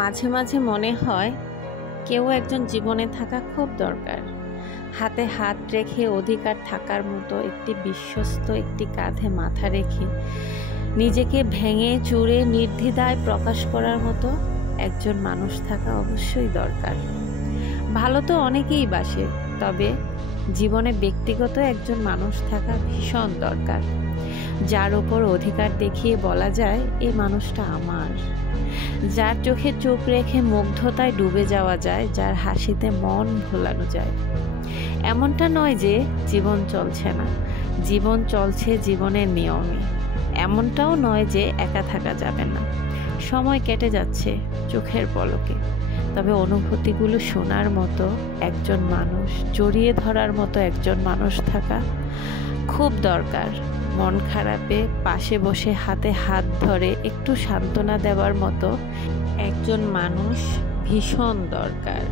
মাঝে মাঝে মনে হয় কেউ একজন জীবনে থাকা খুব দরকার। হাতে হাত রেখে অধিকার থাকার মতো, একটি বিশ্বস্ত, একটি কাঁধে মাথা রেখে নিজেকে ভেঙে চুরে নির্দ্বিধায় প্রকাশ করার মতো একজন মানুষ থাকা অবশ্যই দরকার। ভালো তো অনেকেই বাসে, তবে জীবনে ব্যক্তিগত একজন মানুষ থাকা ভীষণ দরকার, যার ওপর অধিকার দেখিয়ে বলা যায় এই মানুষটা আমার, যার চোখে চোখ রেখে মুগ্ধতায় ডুবে যাওয়া যায়, যার হাসিতে মন ভোলানো যায়। এমনটা নয় যে জীবন চলছে না, জীবন চলছে জীবনের নিয়মে। এমনটাও নয় যে একা থাকা যাবে না, সময় কেটে যাচ্ছে চোখের পলকে, তবে অনুভূতিগুলো শোনার মতো একজন মানুষ, জড়িয়ে ধরার মতো একজন মানুষ থাকা খুব দরকার। মন খারাপে পাশে বসে হাতে হাত ধরে একটু সান্ত্বনা দেওয়ার মতো একজন মানুষ ভীষণ দরকার।